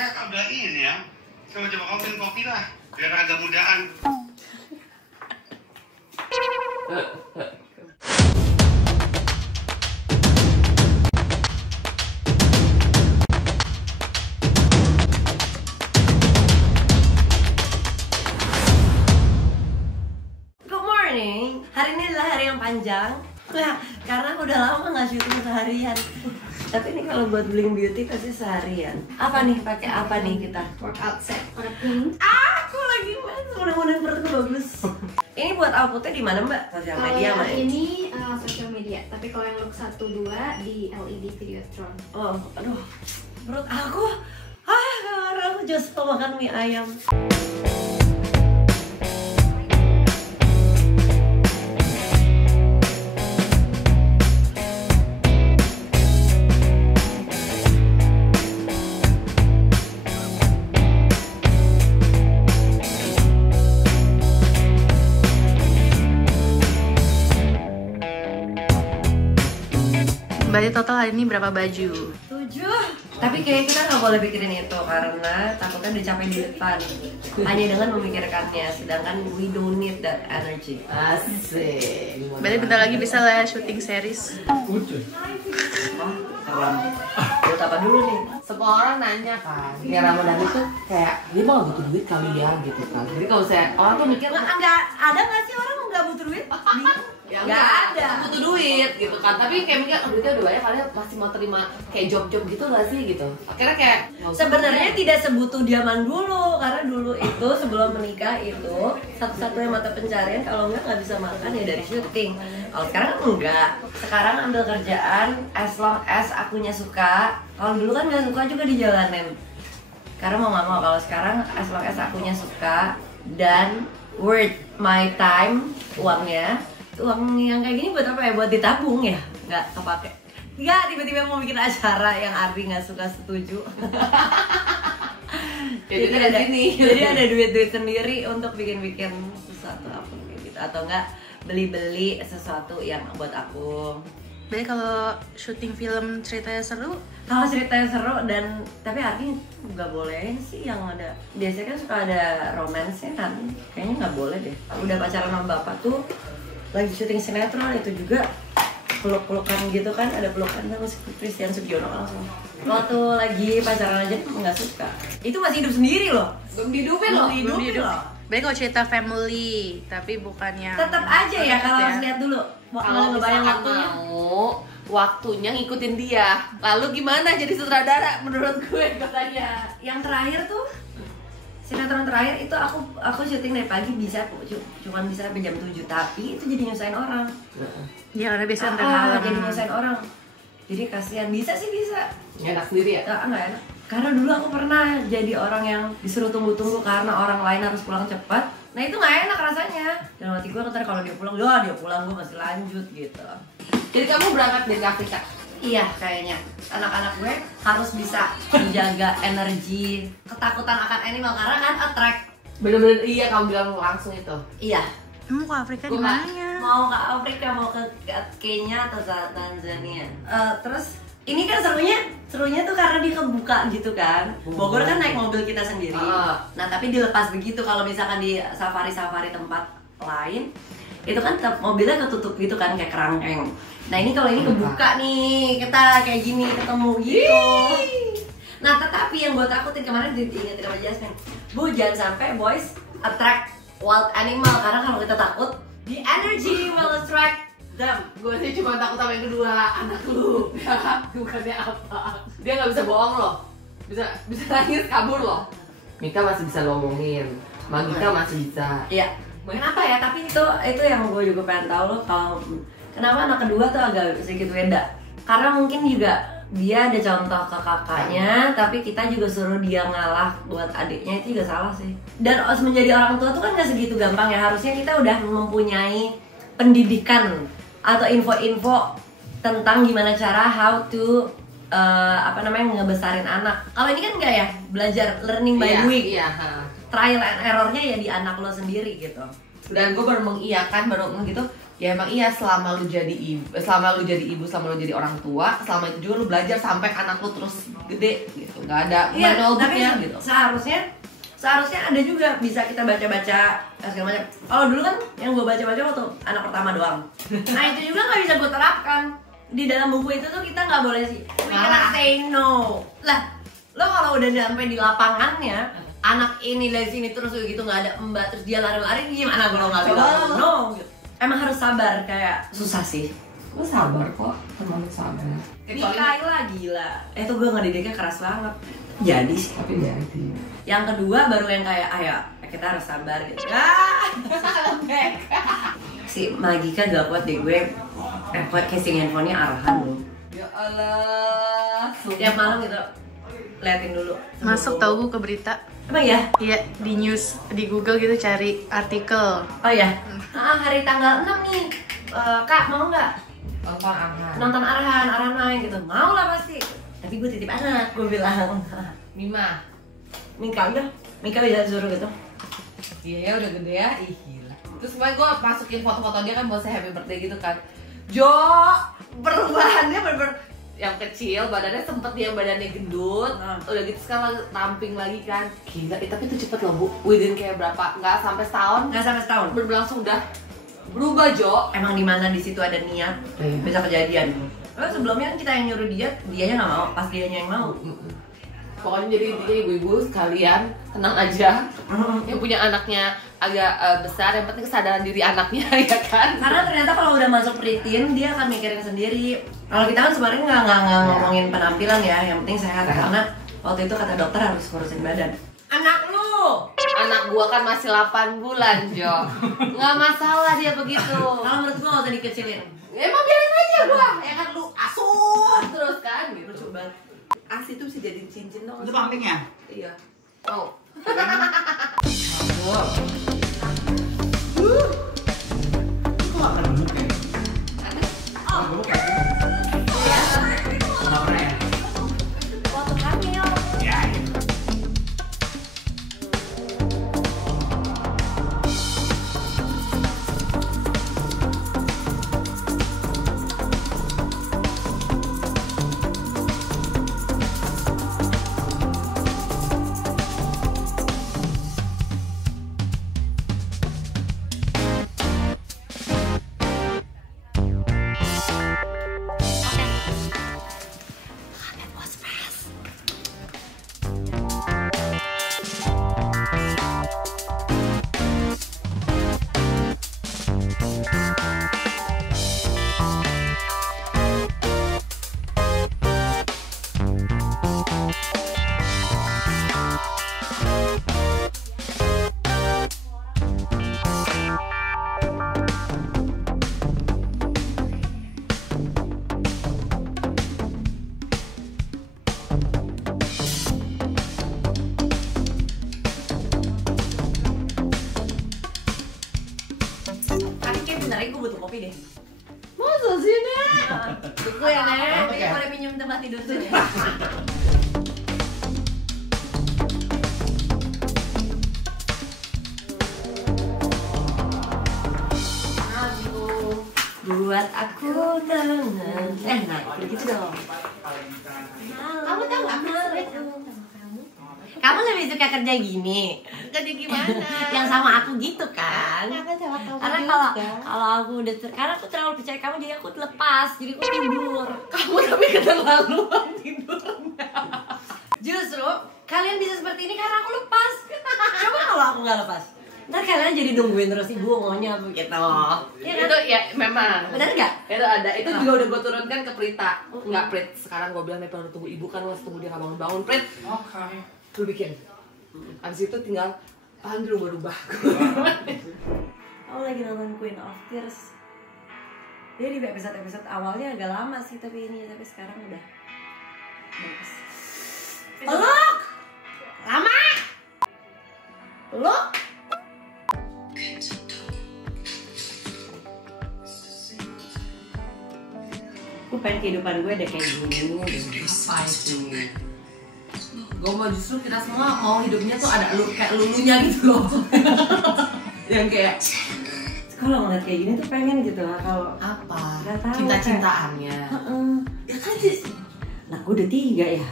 Kakak agak ini ya. Coba kamu minum kopi lah, biar agak mudaan. Good morning. Hari ini adalah hari yang panjang. Nah, karena udah lama nggak syuting seharian. Tapi ini kalau buat Bling Beauty pasti seharian. Apa nih? Pakai apa nih kita? Workout set warna pink. Aku lagi main. Mudah-mudahan perutku bagus. Ini buat outputnya di mana Mbak? Sosial media Kalau Mbak? ini sosial media, tapi kalau yang look 1-2 di LED Videotron. Oh, aduh. Perut aku. Karena aku just mau makan mie ayam. Berarti total hari ini berapa baju? 7. Tapi kayak kita nggak boleh pikirin itu karena takutnya dicapai di depan. Hanya dengan memikirkannya. Sedangkan we don't need that energy. Asik. Berarti bentar lagi bisa lah syuting series. Keren. Buat apa dulu nih? Semua orang nanya kan, ya Ramadan itu kayak dia mah gak butuh duit kali ya gitu kan. Jadi kalau saya orang tuh mikir Nggak ada nggak sih orang nggak butuh duit? ya Nggak ada. butuh duit gitu kan. Tapi kayak mikir duitnya udah banyak kalian masih mau terima kayak job-job gitu gak sih gitu. Akhirnya kayak Sebenarnya tidak sebutuh zaman dulu karena dulu itu sebelum menikah itu satu-satunya mata pencarian kalau nggak bisa makan ya dari syuting. Kalau sekarang enggak. Sekarang ambil kerjaan as long as akunya suka. Kalau dulu kan nggak suka juga dijalanin. Karena mau nggak mau kalau sekarang as long as akunya suka dan worth my time uangnya. Uang yang kayak gini buat apa ya? Buat ditabung ya? Nggak kepake. Nggak tiba-tiba mau bikin acara yang Ardi nggak suka setuju. Jadi ada duit-duit sendiri untuk bikin-bikin sesuatu apa gitu atau enggak beli-beli sesuatu yang buat aku. Berarti kalau syuting film ceritanya seru, Kalau ceritanya seru dan tapi Ardi nggak boleh sih yang ada. Biasanya kan suka ada romansnya kan. Kayaknya nggak boleh deh. Udah pacaran sama bapak tuh lagi syuting sinetron itu juga peluk-pelukan gitu kan, ada pelukan sama Christian Sugiono langsung. Waktu lagi pacaran aja nggak suka. Itu masih hidup sendiri loh. belum dihidupin loh. Belum dihidupin loh. berarti kalau cerita family, tapi bukannya Tetap aja ya kalau harus lihat dulu. Kalau ngebayang misalkan waktunya. mau waktunya ngikutin dia, lalu gimana jadi sutradara menurut gue katanya? Yang terakhir tuh sinetron terakhir itu aku syuting dari pagi bisa cuman bisa sampai jam 7 tapi itu jadi nyusahin orang. ya karena biasa nonton malam. Jadi nyusahin orang. Jadi kasihan. Bisa sih bisa. Enak sendiri ya? Nggak enak. Karena dulu aku pernah jadi orang yang disuruh tunggu-tunggu karena orang lain harus pulang cepat. Nah itu nggak enak rasanya. Dan hati gue ntar kalau dia pulang, dia pulang gue masih lanjut gitu. Jadi kamu berangkat dari Afrika? Iya kayaknya anak-anak gue harus bisa menjaga energi ketakutan akan animal karena kan attract. Bener-bener iya kamu bilang langsung itu. Iya. Emang ke Afrika di Gua nggak- mananya? Mau ke Afrika, mau ke Kenya atau ke Tanzania. Terus ini kan serunya tuh karena dia kebuka gitu kan. Bogor kan naik mobil kita sendiri. Nah tapi dilepas begitu kalau misalkan di safari tempat lain itu kan mobilnya ketutup gitu kan kayak kerangkeng. Nah ini kalau ini kebuka nih kita kayak gini ketemu gitu. Nah tetapi yang gue takutin kemarin diingetin sama Jasmine, Bu jangan sampai boys attract wild animal karena kalau kita takut the energy will attract them. Gue sih cuma takut sama yang kedua, anak lu. Bukannya apa? Dia nggak bisa bohong loh. Bisa nangis kabur loh. Mika masih bisa ngomongin, Magita masih bisa. Iya. Kenapa ya? Tapi itu yang gue juga pengen tahu loh kalau kenapa anak kedua tuh agak sedikit beda. Karena mungkin juga dia ada contoh ke kakaknya, tapi kita juga suruh dia ngalah buat adiknya itu juga salah sih. Dan menjadi orang tua tuh kan gak segitu gampang ya. Harusnya kita udah mempunyai pendidikan atau info-info tentang gimana cara how to ngebesarin anak. Kalau ini kan enggak ya, belajar learning by doing. Iya. Trial and errornya ya di anak lo sendiri gitu. Dan gue baru mengiyakan baru gitu. Ya emang iya, selama lu jadi ibu, selama lu jadi orang tua, selama itu juga lu belajar sampai anak lu terus gede gitu. Nggak ada manual booknya gitu. Seharusnya ada juga bisa kita baca-baca segala macam. Kalau dulu kan yang gue baca-baca waktu anak pertama doang. Nah itu juga nggak bisa gue terapkan di dalam buku itu tuh. Kita nggak boleh sih. We cannot say no. Lah, lo kalau udah sampai di lapangannya, anak ini dari sini terus gitu nggak ada mbak, terus dia lari-lari, gimana kalau nggak bilang no? Gitu. Emang harus sabar, kayak susah sih. Gue sabar kok, terlalu sabar. Nikahin lah gila. Itu gue ngedidiknya keras banget. Jadi sih. Tapi jadi. Yang kedua baru yang kayak ayo kita harus sabar gitu. Si Magika gak kuat deh gue. Kuat casing handphonenya arahan loh. Ya Allah. Tiap malam gitu liatin dulu. Masuk tau gue ke berita. Emang ya? Iya, di news, di Google gitu cari artikel. Oh ya. Hari tanggal 6 nih. Kak mau nggak nonton Arhan main gitu? Mau lah pasti. Tapi gue titip anak, gue bilang. Mika bisa suruh gitu. Iya ya udah gede ya, ih gila. Terus kemarin gue masukin foto-foto dia kan buat saya happy birthday gitu kan. Jo, perubahannya bener-bener yang kecil, badannya sempet dia badannya gendut, udah gitu sekarang ramping lagi kan. Gila, tapi itu cepet loh Bu, within kayak berapa, nggak sampai setahun berlangsung udah berubah Jo. Emang di mana di situ ada niat, bisa kejadian. Karena sebelumnya kan kita yang nyuruh dianya nggak mau, pas dianya yang mau. Pokoknya jadi ibu-ibu sekalian tenang aja, yang punya anaknya agak besar, yang penting kesadaran diri anaknya ya kan. Karena ternyata kalau udah masuk preteen dia akan mikirin sendiri. Kalau kita kan sebenarnya nggak ngomongin penampilan ya, yang penting sehat. Karena waktu itu kata dokter harus ngurusin badan. Anak gua kan masih 8 bulan Jo, nggak masalah dia begitu. Kalau menurut gua nggak usah dikecilin. Emang biarin aja gua, ya kan lu asuh terus kan gitu. Lucu banget. Asi itu bisa jadi cincin dong. Itu pumping ya? Iya. Oh. Kok nggak pernah gemuk ya? Gemuk ya? Nggak pernah ya? Waktu hamil. Ya. Gue butuh kopi deh. Masa sih Nek? Tunggu ya Nek. Jadi boleh minjem tempat tidur dulu ya. Buat aku tenang. Nah, gitu dong. Kamu tahu nggak kamu lebih suka kerja gini? Kerja gimana? Yang sama aku gitu kan? Karena kalau aku udah karena aku terlalu percaya kamu, jadi aku lepas, jadi aku tidur. Kamu tapi keterlaluan tidurnya. Justru kalian bisa seperti ini karena aku lepas. Coba kalau aku nggak lepas, ntar kalian jadi nungguin terus ibu maunya begitu. Ya kan? Itu ya memang. Benar nggak? Itu ada. Itu juga udah gue turunkan ke Prita. Nggak Prit. Sekarang gue bilang nih perlu tunggu ibu kan, harus tunggu dia nggak bangun Prit. Oke. Lu bikin. Abis itu tinggal rubah-rubah. Aku lagi nonton Queen of Tears. Dia di episode awalnya agak lama sih, tapi sekarang udah bagus. Peluk! Lama! Peluk! Gue pengen kehidupan gue ada kayak gini. Apa sih? Gue mau justru kita semua mau hidupnya tuh ada kayak lulunya gitu loh. Yang kayak kalau ngeliat kayak gini tuh pengen gitu lah kalau Apa? Nggak tahu, Cinta-cintaannya. ya kan nah gue udah 3 ya.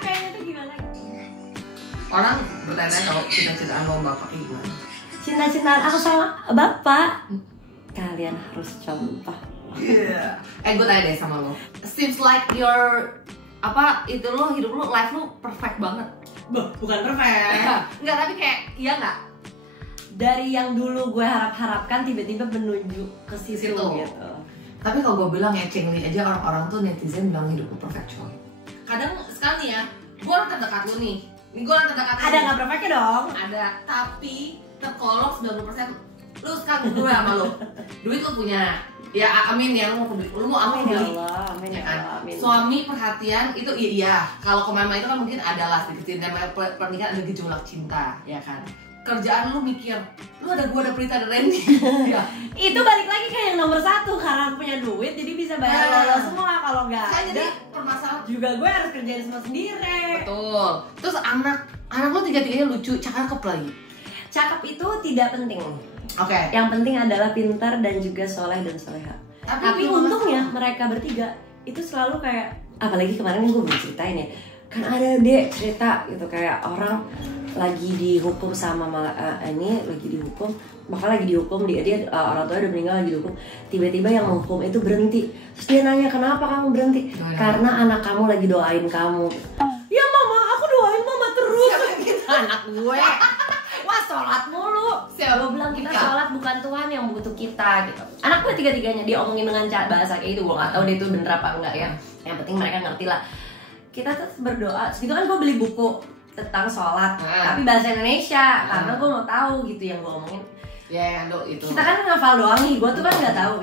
Kayaknya tuh gimana? Orang bertanya kalau cinta-cintaan sama bapak gimana? Cinta-cintaan aku sama bapak. Kalian harus contoh. Gue tanya deh sama lo. Seems like your hidup lo life lo perfect banget. Bukan perfect. Enggak, tapi kayak iya nggak? Dari yang dulu gue harap-harapkan tiba-tiba menuju ke situ gitu. Tapi kalau gue bilang ya Cengli aja, orang-orang tuh netizen bilang hidup lo perfect coy. Kadang sekali ya, gue orang terdekat lo nih. Gue orang terdekat lo. Ada nggak perfectnya dong? Ada, tapi terkolong 90% lu sekarang gue sama lo. Duit lo punya. Ya amin ya, lu mau amin ya. Amin Ya ya kan? Allah, amin. Suami perhatian itu iya. Kalau ke mama itu kan mungkin adalah sedikit namanya pernikahan ada gejolak cinta, ya kan. Kerjaan lu mikir, lu ada gua ada Prita ada Randy. Ya. Itu balik lagi kayak yang nomor 1 karena punya duit jadi bisa bayar lo semua. Kalau nggak Saya ada jadi permasalahan. juga gue harus kerjain semua sendiri. Betul. Terus anak lu tiga-tiganya lucu, cakep lagi. Cakep itu tidak penting. Oke. Yang penting adalah pintar dan juga soleh dan soleha. Tapi untungnya mereka bertiga itu selalu kayak, apalagi kemarin gue belum ceritain ya, kan ada deh cerita gitu kayak orang lagi dihukum sama ini lagi dihukum, bakal lagi dihukum dia orang tua udah meninggal lagi dihukum, tiba-tiba yang menghukum itu berhenti, terus dia nanya kenapa kamu berhenti? Karena anak kamu lagi doain kamu. Ya mama, aku doain mama terus. Anak gue. Wah sholat mulu. Gue bilang kita sholat bukan Tuhan yang butuh kita gitu. Anak gue tiga-tiganya dia omongin dengan bahasa kayak itu. Gue gak tahu dia itu bener apa enggak ya. Yang penting mereka ngerti lah. Kita tuh berdoa. Segitu kan gue beli buku tentang sholat, tapi bahasa Indonesia karena gue mau tahu gitu yang gue omongin. Ya yang itu. Kita kan ngafal doang nih. Gue tuh kan nggak tahu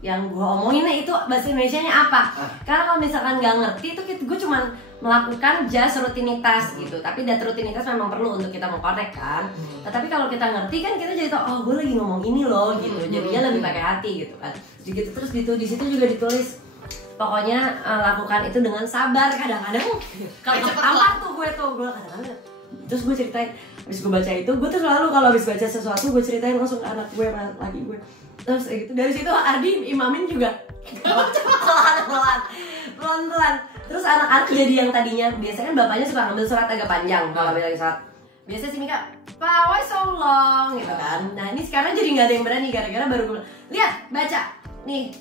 yang gue omonginnya itu bahasa Indonesianya apa. Karena kalau misalkan nggak ngerti tuh gue cuman melakukan just rutinitas gitu, tapi dat rutinitas memang perlu untuk kita mengkonek kan. Tapi kalau kita ngerti kan kita jadi tau, oh gue lagi ngomong ini loh gitu, jadinya lebih pakai hati gitu kan. Gitu terus gitu di situ juga ditulis, pokoknya lakukan itu dengan sabar. Kadang-kadang kalau tampar tuh gue kadang-kadang. Terus gue ceritain, habis gue baca itu, gue tuh selalu kalau habis baca sesuatu gue ceritain langsung ke anak gue, lagi gue. Terus gitu dari situ Ardi imamin juga pelan-pelan. Terus anak-anak jadi yang tadinya biasanya kan bapaknya suka ngambil surat agak panjang kalau lagi sholat. Biasanya sih Mika, Pak, why so long gitu kan. Nah ini sekarang jadi nggak ada yang berani gara-gara baru gue lihat baca nih,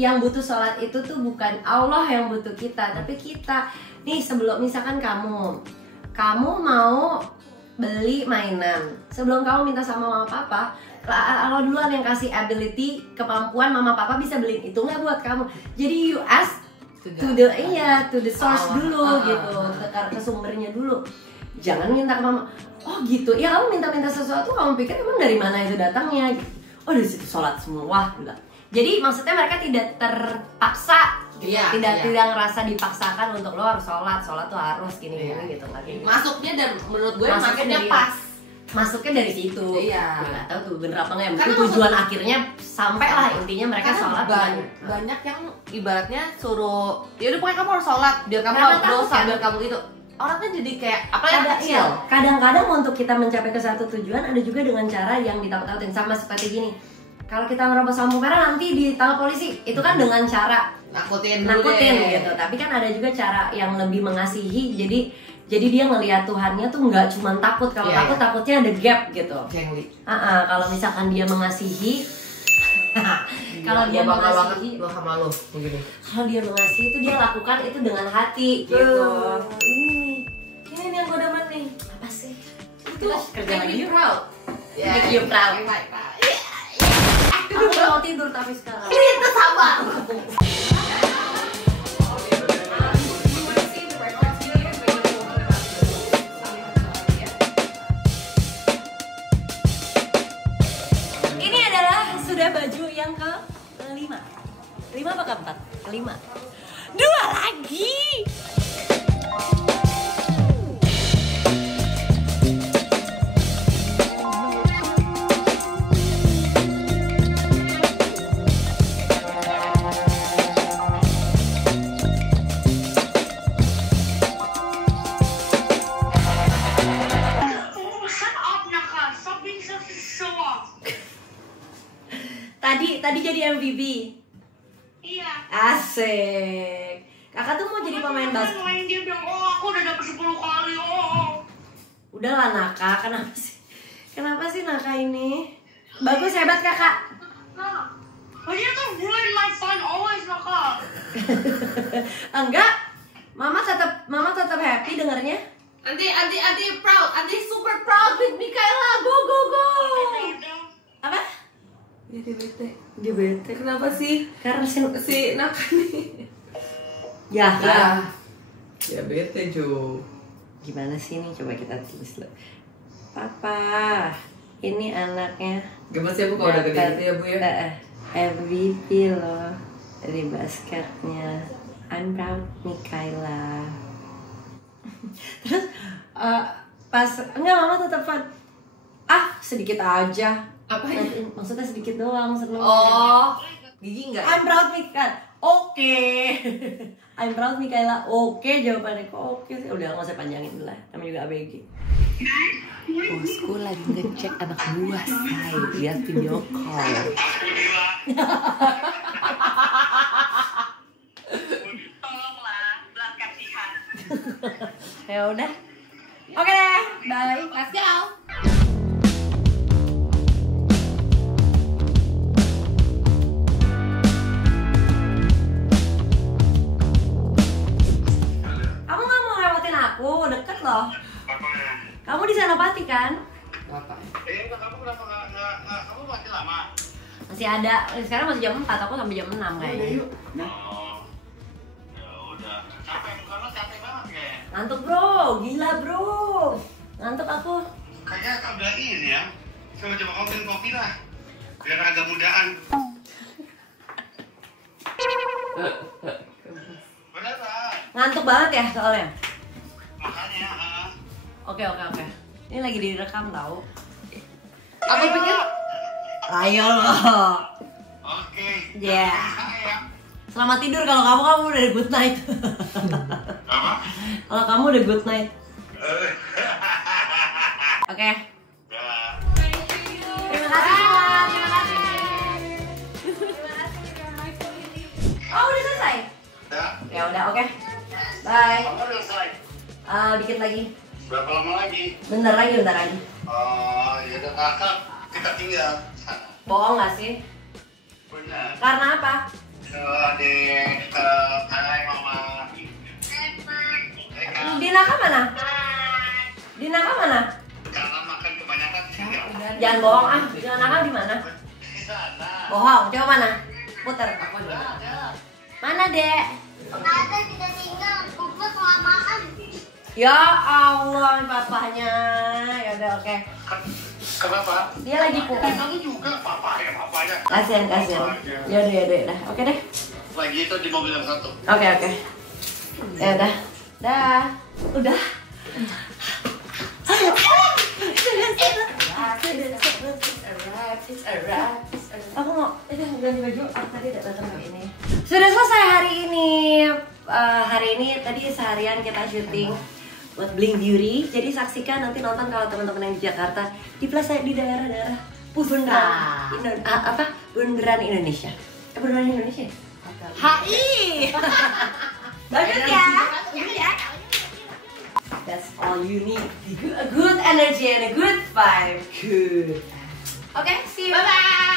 yang butuh sholat itu tuh bukan Allah yang butuh kita, tapi kita. Nih sebelum misalkan kamu mau beli mainan, sebelum kamu minta sama mama papa, kalau duluan yang kasih ability, kemampuan mama papa bisa beliin itu nggak buat kamu. Jadi you ask to the source dulu gitu, ke sumbernya dulu. Jangan minta ke mama, oh gitu, ya kamu minta sesuatu kamu pikir emang dari mana itu datangnya gitu. Oh dari situ sholat semua gitu. Jadi maksudnya mereka tidak terpaksa gitu. Tidak ngerasa dipaksakan untuk lo harus sholat tuh harus gini gitu lagi. Masuknya dan menurut gue masuknya pas. Masuknya dari situ. Iya. Gue gak tahu tuh bener apa nggak ya. Mungkin tujuan akhirnya sampai lah intinya mereka sholat. Banyak yang ibaratnya suruh, ya udah pokoknya kamu harus sholat biar kamu harus dosa, biar kamu itu. Orangnya jadi kayak apa yang kecil. Kadang-kadang untuk kita mencapai ke satu tujuan ada juga dengan cara yang ditakut-takutin, sama seperti gini. Kalau kita ngerobos lampu merah nanti ditangkap polisi, itu kan dengan cara nakutin gitu. Tapi kan ada juga cara yang lebih mengasihi. Jadi dia ngelihat Tuhannya tuh nggak cuma takut. Kalau takutnya ada gap gitu. Kalau misalkan dia mengasihi, kalau dia mengasihi, lo sama lo begini. Kalau dia mengasihi itu dia lakukan itu dengan hati gitu. Ini yang gue demen nih. Apa sih? Itu kerja lagi. Make you proud. Aku mau tidur tapi sekarang. Itu sama. Ini adalah sudah baju yang ke-5. 5 apa ke-4? Ke-5. 2 lagi. tadi jadi MVP. Iya. Asik. Kakak tuh mau jadi pemain basket. Main dia bilang, oh aku udah dapet 10 kali, oh. Udahlah Naka, kenapa sih Naka ini? Bagus, hebat kakak. Nah, dia tuh ruin my fun always, Naka. Enggak, mama tetap happy dengarnya. Anti proud, anti super proud with Mikaela, go. Apa? Ya dia bete. Dia bete. Kenapa sih? Karena Si Naka nih. ya. Ya bete Jo. Gimana sih ini? Coba kita tulis loh. Papa, ini anaknya. Gemes ya Bu kalau udah gede gitu ya Bu ya. MVP loh dari basketnya. I'm proud Mikaela. Terus pas enggak mama tetap fun. Sedikit aja. Apa ya? Maksudnya sedikit doang, seneng. Oh, gigi enggak? I'm proud Mikaela. Oke. I'm proud Mikaela. Oke, jawabannya kok oke sih. Udah nggak usah panjangin dulu lah. Namanya juga ABG. Bosku lagi ngecek anak buah saya via video call. Tolonglah, belas kasihan. Ya udah. Oke deh. Bye. Let's go. Kamu nggak mau lewatin aku, deket loh. Kamu di Senopati kan? Apa? Kamu kenapa nggak kamu masih lama? Masih ada. Sekarang masih jam 4, aku sampai jam 6 kayaknya. Oh, ya udah. Capek muka lo, capek banget kayaknya. Ngantuk bro, gila bro. Ngantuk aku. Kayaknya kau udah ini ya. Coba kamu bikin kopi lah, biar agak mudaan. Beneran. Ngantuk banget ya soalnya. Makanya. Oke. Ini lagi direkam tau. Aku pikir Ayo loh. Oke. Ya. Ya. Selamat tidur kalau kamu udah good night. Apa? Kalau kamu udah good night. Oke. Ya. Terima kasih semua. Terima kasih. Oh udah selesai. Ya. Ya udah oke. Bye. Apa udah selesai? Dikit lagi. Berapa lama lagi? Bentar lagi. Oh, ya udah kakak kita tinggal sana. Bohong gak sih? Benar. Karena apa? Adik, hai mama. Dinaka mana? Dinaka mana? Karena makan kebanyakan tinggal. Jangan bohong Dinaka di mana? Di sana. Bohong. Coba mana? Putar. Mana dek? Ada kita tinggal, bubur kelamaan. Ya Allah, papahnya. Ya udah oke. Kenapa? Dia lagi pulang. Kamu juga papanya. Kasian. Ya udah. Oke deh. Lagi itu di mobil yang satu. Oke. Ya udah. Dah. Udah. Aku mau ganti baju. Tadi udah datang hari ini. Sudah selesai hari ini. Hari ini tadi seharian kita syuting buat Bling Beauty. Jadi saksikan nanti nonton kalau teman-teman yang di Jakarta di daerah-daerah Bundaran Indonesia. Bundaran Indonesia. HI. Bagus ya. That's all you need. A good energy and a good vibe. Good. Okay, see you. Bye bye.